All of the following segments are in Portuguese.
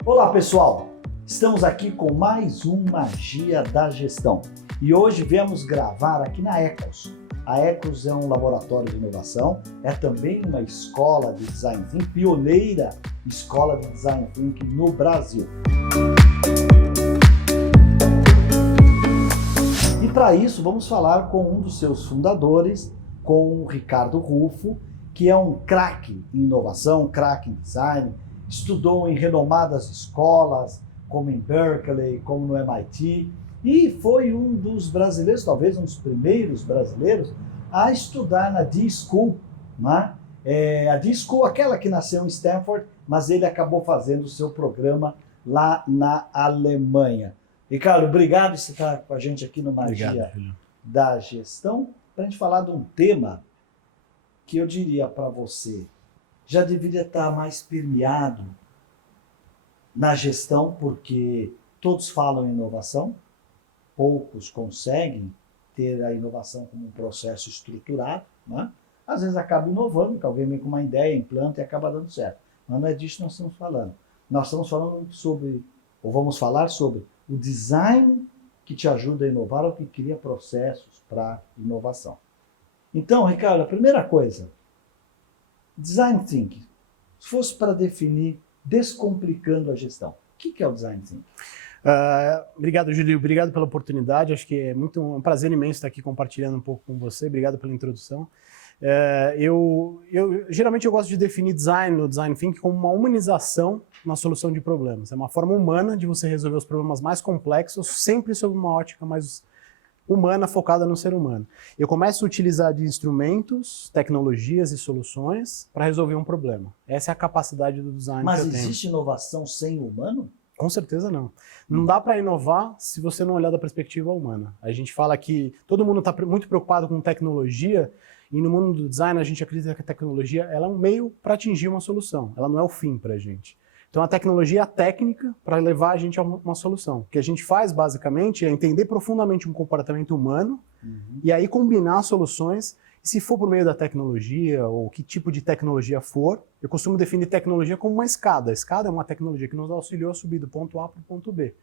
Olá pessoal, estamos aqui com mais um Magia da Gestão e hoje viemos gravar aqui na Ecos. A Ecos é um laboratório de inovação, é também uma escola de Design Thinking, pioneira escola de Design Thinking no Brasil. E para isso vamos falar com um dos seus fundadores, com o Ricardo Ruffo, que é um craque em inovação, craque em design, estudou em renomadas escolas, como em Berkeley, como no MIT, e foi um dos brasileiros, talvez um dos primeiros brasileiros, a estudar na D-School, né? A D-School, aquela que nasceu em Stanford, mas ele acabou fazendo o seu programa lá na Alemanha. Ricardo, obrigado por você estar com a gente aqui no Magia da Gestão, para a gente falar de um tema que eu diria para você, já deveria estar mais permeado na gestão, porque todos falam em inovação, poucos conseguem ter a inovação como um processo estruturado, né? Às vezes acaba inovando, que alguém vem com uma ideia, implanta e acaba dando certo. Mas não é disso que nós estamos falando. Nós estamos falando sobre, ou vamos falar sobre, o design que te ajuda a inovar ou que cria processos para inovação. Então, Ricardo, a primeira coisa, Design Thinking, se fosse para definir, descomplicando a gestão, o que é o Design Thinking? Obrigado, Júlio, obrigado pela oportunidade, acho que é um prazer imenso estar aqui compartilhando um pouco com você, obrigado pela introdução. Geralmente eu gosto de definir design no Design Thinking como uma humanização na solução de problemas, é uma forma humana de você resolver os problemas mais complexos, sempre sob uma ótica mais humana, focada no ser humano. Eu começo a utilizar de instrumentos, tecnologias e soluções para resolver um problema. Essa é a capacidade do design que eu tenho. Mas existe inovação sem o humano? Com certeza não. Não dá para inovar se você não olhar da perspectiva humana. A gente fala que todo mundo está muito preocupado com tecnologia e no mundo do design a gente acredita que a tecnologia ela é um meio para atingir uma solução. Ela não é o fim para a gente. Então a tecnologia é a técnica para levar a gente a uma solução. O que a gente faz basicamente é entender profundamente um comportamento humano e aí combinar soluções. E se for por meio da tecnologia ou que tipo de tecnologia for, eu costumo definir tecnologia como uma escada. A escada é uma tecnologia que nos auxiliou a subir do ponto A para o ponto B.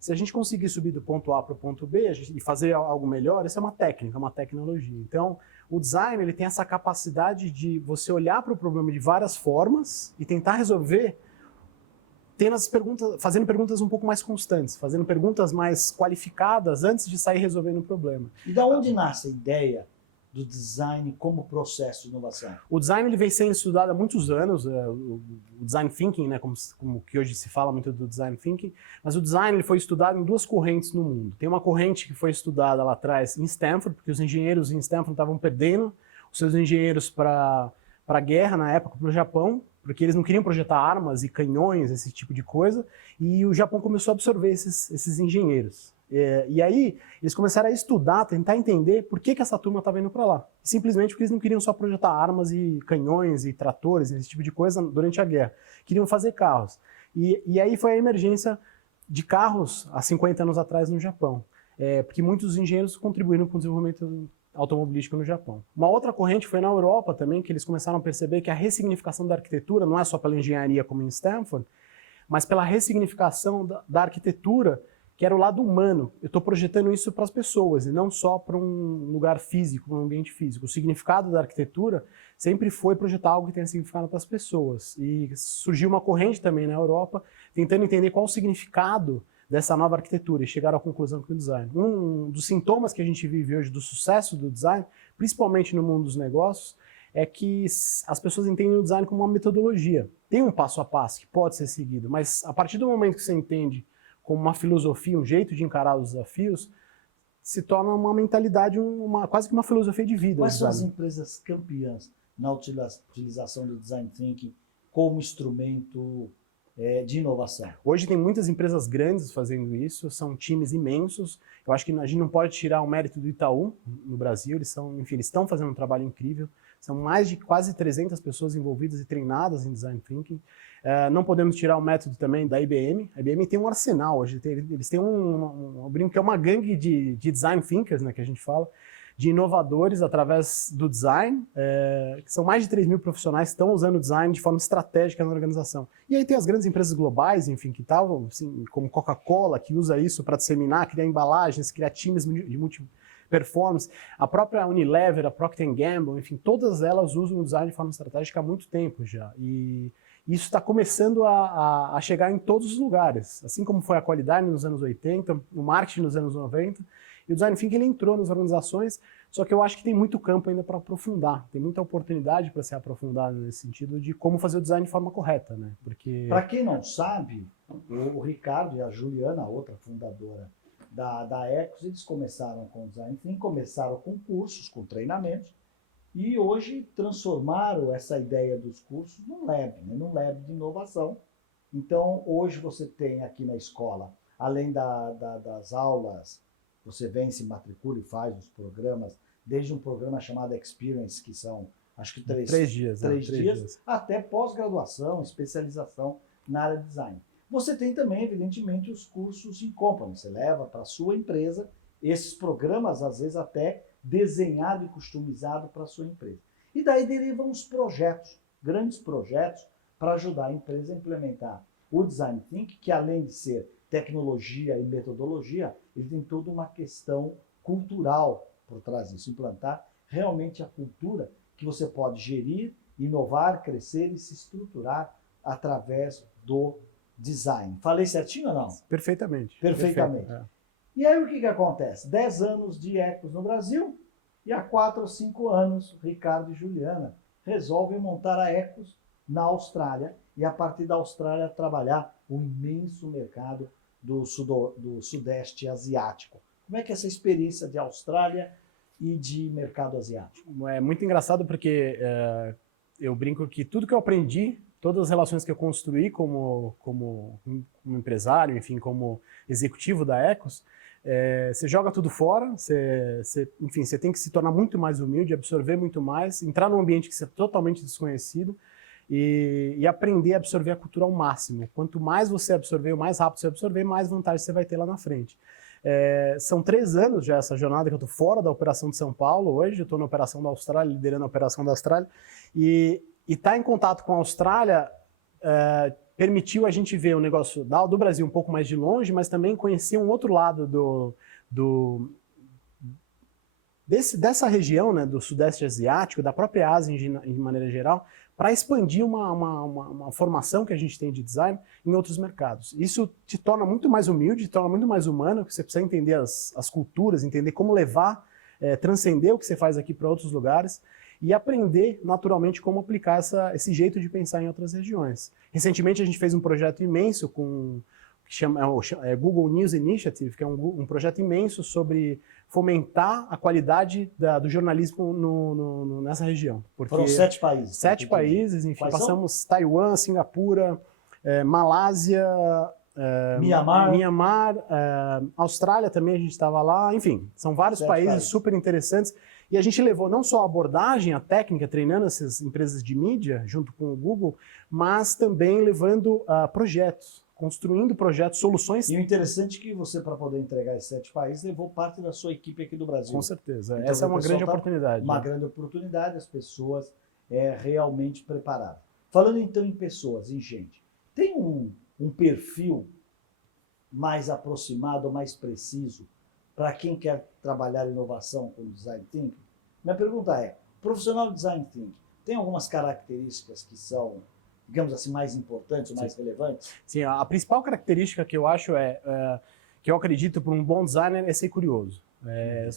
Se a gente conseguir subir do ponto A para o ponto B e fazer algo melhor, isso é uma técnica, uma tecnologia. Então, o design ele tem essa capacidade de você olhar para o problema de várias formas e tentar resolver fazendo perguntas um pouco mais constantes, fazendo perguntas mais qualificadas antes de sair resolvendo o problema. E da onde nasce a ideia do design como processo de inovação? O design ele vem sendo estudado há muitos anos, o design thinking, né, como que hoje se fala muito do design thinking, mas o design ele foi estudado em duas correntes no mundo. Tem uma corrente que foi estudada lá atrás em Stanford, porque os engenheiros em Stanford estavam perdendo os seus engenheiros para a guerra na época, para o Japão, porque eles não queriam projetar armas e canhões, esse tipo de coisa, e o Japão começou a absorver esses engenheiros. E aí eles começaram a estudar, tentar entender por que essa turma estava indo para lá. Simplesmente porque eles não queriam só projetar armas e canhões e tratores, esse tipo de coisa durante a guerra. Queriam fazer carros. E aí foi a emergência de carros há 50 anos atrás no Japão. Porque muitos engenheiros contribuíram com o desenvolvimento automobilístico no Japão. Uma outra corrente foi na Europa também, que eles começaram a perceber que a ressignificação da arquitetura não é só pela engenharia como em Stanford, mas pela ressignificação da arquitetura, que era o lado humano. Eu estou projetando isso para as pessoas e não só para um lugar físico, para um ambiente físico. O significado da arquitetura sempre foi projetar algo que tenha significado para as pessoas. E surgiu uma corrente também na Europa, tentando entender qual o significado dessa nova arquitetura e chegaram à conclusão que o design. Um dos sintomas que a gente vive hoje do sucesso do design, principalmente no mundo dos negócios, é que as pessoas entendem o design como uma metodologia. Tem um passo a passo que pode ser seguido, mas a partir do momento que você entende como uma filosofia, um jeito de encarar os desafios, se torna uma mentalidade, quase que uma filosofia de vida. Quais são as empresas campeãs na utilização do Design Thinking como instrumento de inovação? Hoje tem muitas empresas grandes fazendo isso, são times imensos. Eu acho que a gente não pode tirar o mérito do Itaú no Brasil, eles estão fazendo um trabalho incrível. São mais de quase 300 pessoas envolvidas e treinadas em Design Thinking. Não podemos tirar o método também da IBM. A IBM tem um arsenal hoje, eles têm eu brinco que é uma gangue de Design Thinkers, né, que a gente fala, de inovadores através do design, que são mais de 3 mil profissionais que estão usando o design de forma estratégica na organização. E aí tem as grandes empresas globais, enfim, que estavam, assim, como Coca-Cola, que usa isso para disseminar, criar embalagens, criar times de multi-performance, a própria Unilever, a Procter & Gamble, enfim, todas elas usam o design de forma estratégica há muito tempo já. E isso está começando a chegar em todos os lugares, assim como foi a qualidade nos anos 80, o marketing nos anos 90, e o Design Thinking ele entrou nas organizações, só que eu acho que tem muito campo ainda para aprofundar, tem muita oportunidade para ser aprofundado nesse sentido de como fazer o design de forma correta, né? Porque... Para quem não sabe, o Ricardo e a Juliana, a outra fundadora da Ecos, eles começaram com o Design Thinking, começaram com cursos, com treinamentos, e hoje transformaram essa ideia dos cursos num lab, né? Num lab de inovação. Então, hoje você tem aqui na escola, além das aulas, você vem, se matricula e faz os programas, desde um programa chamado Experience, que são, acho que três dias, até pós-graduação, especialização na área de design. Você tem também, evidentemente, os cursos in company, você leva para a sua empresa esses programas, às vezes até desenhado e customizado para a sua empresa. E daí derivam os projetos, grandes projetos, para ajudar a empresa a implementar o Design Thinking, que além de ser tecnologia e metodologia, ele tem toda uma questão cultural por trás disso, implantar realmente a cultura que você pode gerir, inovar, crescer e se estruturar através do design. Falei certinho ou não? Perfeitamente. Perfeitamente. Perfeito, é. E aí o que acontece? 10 anos de Ecos no Brasil e há 4 ou 5 anos, Ricardo e Juliana resolvem montar a Ecos na Austrália e a partir da Austrália trabalhar o imenso mercado do Sudeste Asiático. Como é que é essa experiência de Austrália e de mercado asiático? É muito engraçado porque eu brinco que tudo que eu aprendi, todas as relações que eu construí como empresário, enfim, como executivo da Ecos, você joga tudo fora, enfim, você tem que se tornar muito mais humilde, absorver muito mais, entrar num ambiente que você é totalmente desconhecido e aprender a absorver a cultura ao máximo. Quanto mais você absorver, o mais rápido você absorver, mais vantagem você vai ter lá na frente. São 3 anos já essa jornada que eu estou fora da operação de São Paulo hoje, eu estou na operação da Austrália, liderando a operação da Austrália, e estar em contato com a Austrália permitiu a gente ver o negócio do Brasil um pouco mais de longe, mas também conhecer um outro lado dessa região, né, do Sudeste Asiático, da própria Ásia em maneira geral, para expandir uma formação que a gente tem de design em outros mercados. Isso te torna muito mais humilde, te torna muito mais humano, porque você precisa entender as culturas, entender como levar, transcender o que você faz aqui para outros lugares, e aprender naturalmente como aplicar esse jeito de pensar em outras regiões. Recentemente a gente fez um projeto imenso que chama Google News Initiative, que é um projeto imenso sobre fomentar a qualidade do jornalismo nessa região. Foram 7 países. 7 países, enfim, passamos Taiwan, Singapura, Malásia, Mianmar, Austrália também a gente estava lá, enfim, são vários países super interessantes. E a gente levou não só a abordagem, a técnica, treinando essas empresas de mídia, junto com o Google, mas também levando projetos, construindo projetos, soluções. E o interessante é que você, para poder entregar esses 7 países, levou parte da sua equipe aqui do Brasil. Com certeza, então, essa é uma grande oportunidade. Uma grande oportunidade, as pessoas realmente preparadas. Falando então em pessoas, em gente, tem um perfil mais aproximado, mais preciso, para quem quer trabalhar inovação com Design Thinking? Minha pergunta é, o profissional de Design Thinking tem algumas características que são, digamos assim, mais importantes, mais relevantes? Sim, a principal característica que eu acho que eu acredito para um bom designer é ser curioso.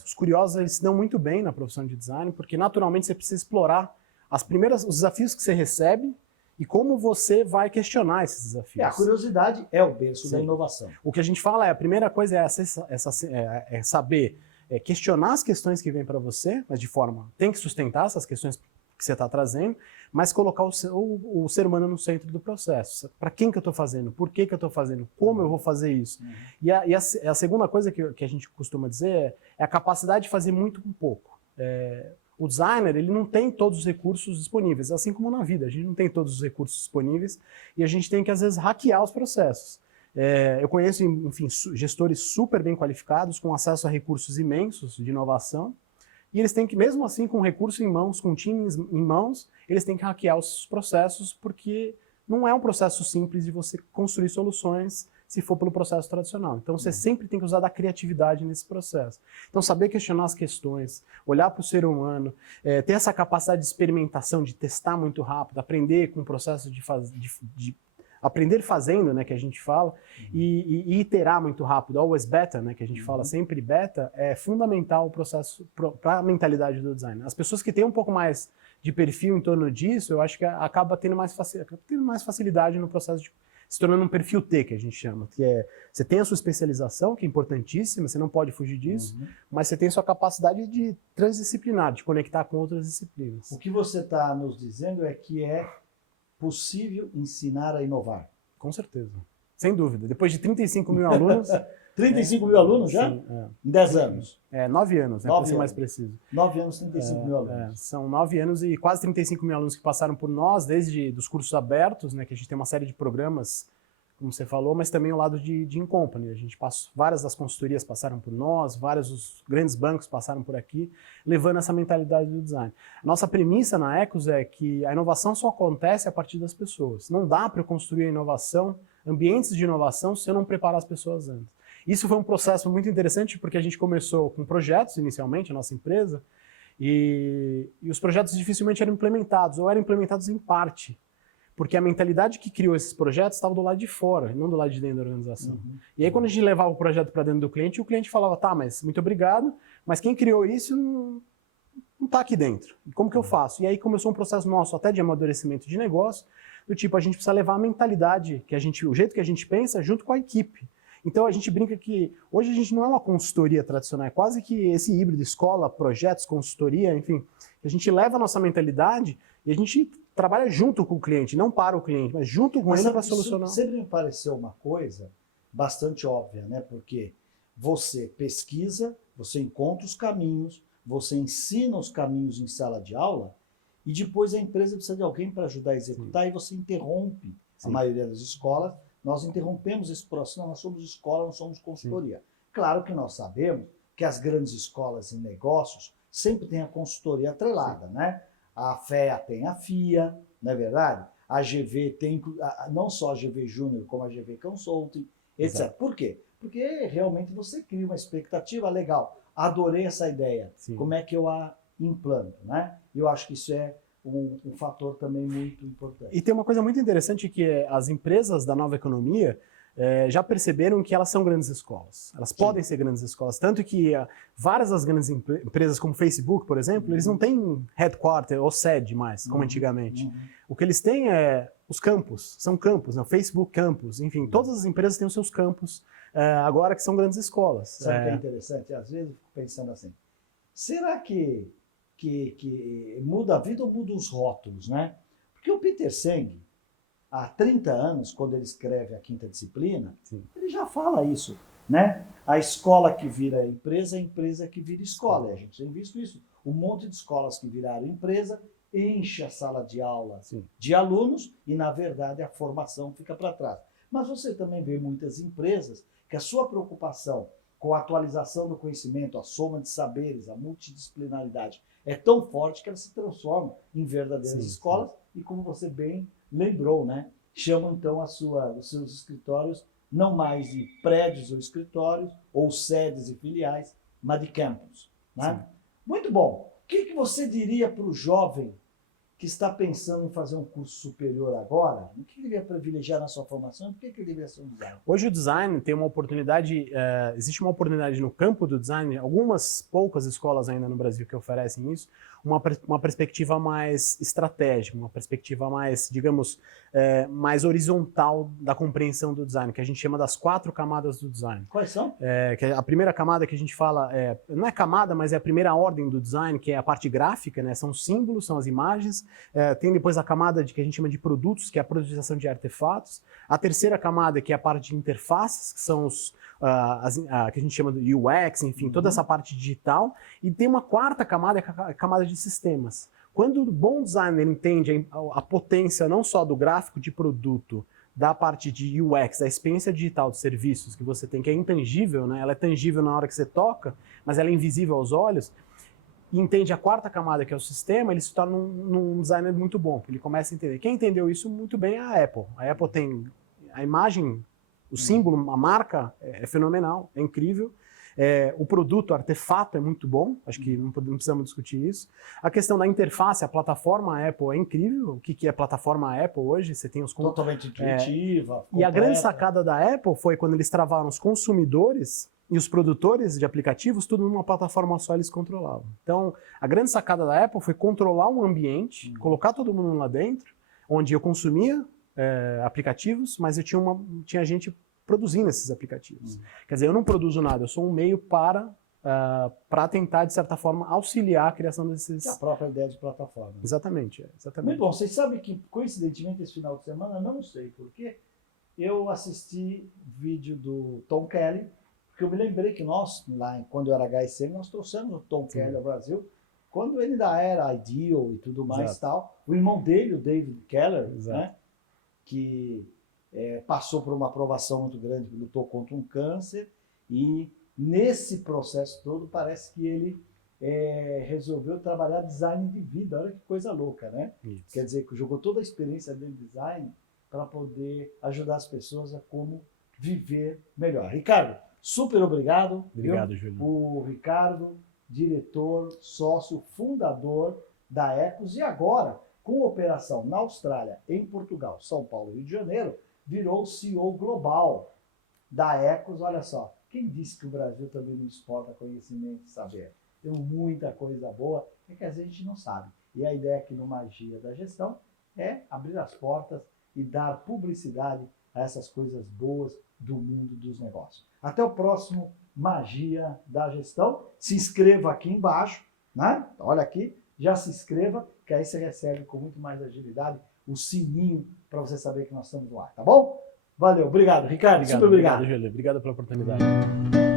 Os curiosos eles se dão muito bem na profissão de design, porque naturalmente você precisa explorar os desafios que você recebe e como você vai questionar esses desafios. A curiosidade é o berço da inovação. O que a gente fala a primeira coisa é saber questionar as questões que vêm para você, mas de forma, tem que sustentar essas questões que você está trazendo, mas colocar o ser humano no centro do processo. Para quem que eu estou fazendo? Por que que eu estou fazendo? Como eu vou fazer isso? E a segunda coisa que a gente costuma dizer é a capacidade de fazer muito com pouco. O designer, ele não tem todos os recursos disponíveis, assim como na vida, a gente não tem todos os recursos disponíveis e a gente tem que, às vezes, hackear os processos. Eu conheço, enfim, gestores super bem qualificados, com acesso a recursos imensos de inovação, e eles têm que, mesmo assim, com recurso em mãos, com times em mãos, eles têm que hackear os processos, porque não é um processo simples de você construir soluções se for pelo processo tradicional. Então você sempre tem que usar da criatividade nesse processo. Então saber questionar as questões, olhar para o ser humano, ter essa capacidade de experimentação, de testar muito rápido, aprender com o processo de aprender fazendo, né, que a gente fala, e iterar muito rápido, always beta, né, que a gente fala sempre beta, é fundamental o processo para a mentalidade do design. As pessoas que têm um pouco mais de perfil em torno disso, eu acho que acaba tendo mais facilidade no processo de se tornando um perfil T, que a gente chama, que é, você tem a sua especialização, que é importantíssima, você não pode fugir disso, mas você tem a sua capacidade de transdisciplinar, de conectar com outras disciplinas. O que você está nos dizendo é que é possível ensinar a inovar. Com certeza. Sem dúvida. Depois de 35 mil alunos... 35 mil alunos já? Sim, em 10 anos? 9 anos, para ser mais preciso. 9 anos, 35 mil alunos. São 9 anos e quase 35 mil alunos que passaram por nós, desde dos cursos abertos, né, que a gente tem uma série de programas, como você falou, mas também o lado de in-company. A gente passou, várias das consultorias passaram por nós, vários dos grandes bancos passaram por aqui, levando essa mentalidade do design. Nossa premissa na Ecos é que a inovação só acontece a partir das pessoas. Não dá para eu construir a inovação, ambientes de inovação, se eu não preparar as pessoas antes. Isso foi um processo muito interessante, porque a gente começou com projetos inicialmente, a nossa empresa, e os projetos dificilmente eram implementados, ou eram implementados em parte, porque a mentalidade que criou esses projetos estava do lado de fora, não do lado de dentro da organização. E aí quando a gente levava o projeto para dentro do cliente, o cliente falava, tá, mas muito obrigado, mas quem criou isso não está aqui dentro. Como que eu faço? E aí começou um processo nosso até de amadurecimento de negócio, do tipo, a gente precisa levar a mentalidade, o jeito que a gente pensa, junto com a equipe. Então a gente brinca que hoje a gente não é uma consultoria tradicional, é quase que esse híbrido, escola, projetos, consultoria, enfim. A gente leva a nossa mentalidade e a gente trabalha junto com o cliente, não para o cliente, mas junto com ele para solucionar. Sempre me pareceu uma coisa bastante óbvia, né? Porque você pesquisa, você encontra os caminhos, você ensina os caminhos em sala de aula e depois a empresa precisa de alguém para ajudar a executar e você interrompe. A maioria das escolas, nós interrompemos esse processo, nós somos escola, não somos consultoria. Sim. Claro que nós sabemos que as grandes escolas em negócios sempre têm a consultoria atrelada, né? A FEA tem a FIA, não é verdade? A GV tem, não só a GV Júnior, como a GV Consulting, etc. Exato. Por quê? Porque realmente você cria uma expectativa legal. Adorei essa ideia. Sim. Como é que eu a implanto, né? Eu acho que isso é um fator também muito importante. E tem uma coisa muito interessante que as empresas da nova economia já perceberam que elas são grandes escolas. Elas podem ser grandes escolas. Tanto que várias das grandes empresas, como Facebook, por exemplo, eles não têm headquarter ou sede mais, como antigamente. O que eles têm é os campos. São campos, né? Facebook Campus. Enfim, todas as empresas têm os seus campos agora que são grandes escolas. Sabe o que é interessante? Às vezes eu fico pensando assim, será que muda a vida ou muda os rótulos, né? Porque o Peter Senge, há 30 anos, quando ele escreve a quinta disciplina, ele já fala isso, né? A escola que vira empresa, a empresa que vira escola. E a gente tem visto isso. Um monte de escolas que viraram empresa enche a sala de aula de alunos e, na verdade, a formação fica para trás. Mas você também vê muitas empresas que a sua preocupação com a atualização do conhecimento, a soma de saberes, a multidisciplinaridade, é tão forte que elas se transformam em verdadeiras escolas e, como você bem lembrou, né? Chamam então os seus escritórios não mais de prédios ou escritórios ou sedes e filiais, mas de campus, né? Muito bom. O que você diria para o jovem que está pensando em fazer um curso superior agora? O que ele deveria privilegiar na sua formação e por que ele deveria ser um designer? Hoje o design tem uma oportunidade, existe uma oportunidade no campo do design, algumas poucas escolas ainda no Brasil que oferecem isso, uma perspectiva mais estratégica, uma perspectiva mais, digamos, mais horizontal da compreensão do design, que a gente chama das 4 camadas do design. Quais são? Que a primeira camada que a gente fala, não é camada, mas é a primeira ordem do design, que é a parte gráfica, né? São os símbolos, são as imagens. Tem depois a camada que a gente chama de produtos, que é a produtização de artefatos. A terceira camada, que é a parte de interfaces, que são que a gente chama de UX, enfim, toda essa parte digital. E tem uma quarta camada, que é a camada de sistemas. Quando o bom designer entende a potência não só do gráfico de produto, da parte de UX, da experiência digital de serviços que você tem, que é intangível, né? Ela é tangível na hora que você toca, mas ela é invisível aos olhos. e entende a quarta camada, que é o sistema, ele se torna um designer muito bom, porque ele começa a entender. Quem entendeu isso muito bem é a Apple. A Apple tem a imagem, o símbolo, a marca é fenomenal, é incrível. O produto, o artefato é muito bom, acho que não precisamos discutir isso. A questão da interface, a plataforma Apple é incrível. O que é plataforma Apple hoje? Você tem os totalmente intuitiva. E a grande sacada da Apple foi quando eles travaram os consumidores e os produtores de aplicativos, tudo numa plataforma só eles controlavam. Então, a grande sacada da Apple foi controlar um ambiente, colocar todo mundo lá dentro, onde eu consumia aplicativos, mas eu tinha gente produzindo esses aplicativos. Quer dizer, eu não produzo nada, eu sou um meio para tentar, de certa forma, auxiliar a criação desses... É a própria ideia de plataforma. Exatamente, exatamente. Muito bom. Vocês sabem que, coincidentemente, esse final de semana, não sei porquê, eu assisti vídeo do Tom Kelly, porque eu me lembrei que nós, lá quando eu era HSM, nós trouxemos o Tom Kelly ao Brasil, quando ele ainda era Ideal e tudo mais tal. O irmão dele, o David Keller, né, que passou por uma aprovação muito grande, lutou contra um câncer, e nesse processo todo parece que ele resolveu trabalhar design de vida. Olha que coisa louca, né? Isso. Quer dizer, que jogou toda a experiência dele de design para poder ajudar as pessoas a como viver melhor. Ricardo, super obrigado. Obrigado, Júlio. O Ricardo, diretor, sócio, fundador da Ecos, e agora, com operação na Austrália, em Portugal, São Paulo e Rio de Janeiro, virou CEO global da Ecos. Olha só, quem disse que o Brasil também não exporta conhecimento e saber? Tem muita coisa boa, é que às vezes a gente não sabe. E a ideia aqui no Magia da Gestão é abrir as portas e dar publicidade a essas coisas boas do mundo dos negócios. Até o próximo Magia da Gestão. Se inscreva aqui embaixo, né? Olha aqui, já se inscreva, que aí você recebe com muito mais agilidade o sininho para você saber que nós estamos no ar, tá bom? Valeu, obrigado, Ricardo. Super obrigado. Obrigado, Júlio. Obrigado pela oportunidade.